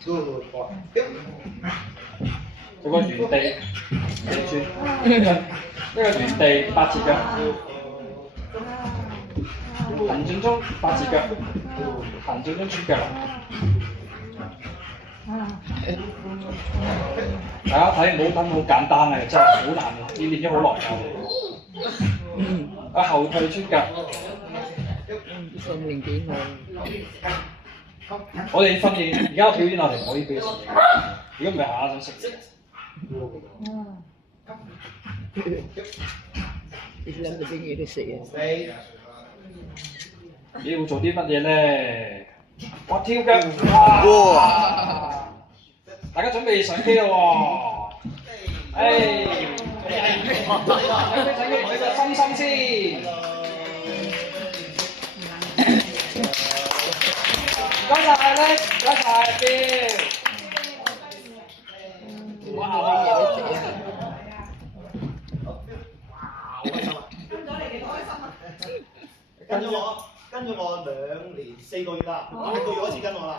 做個原地地轉，一個原地八字腳，行進中八字腳，行進中出腳。大家睇唔好睇好簡單啊，真係好難，要練咗好耐㗎。後退出腳。訓練幾耐？我哋訓練而家表演，我哋唔可以俾佢食嘢，如果唔係下下想食。你諗到啲嘢都食啊？你要做啲乜嘢咧？我跳腳，哇！大家準備上機啦喎！上機舉個心心先。唔該晒咧，唔該晒邊。哇！跟咗我2年4個月啦，6個月開始跟我啦。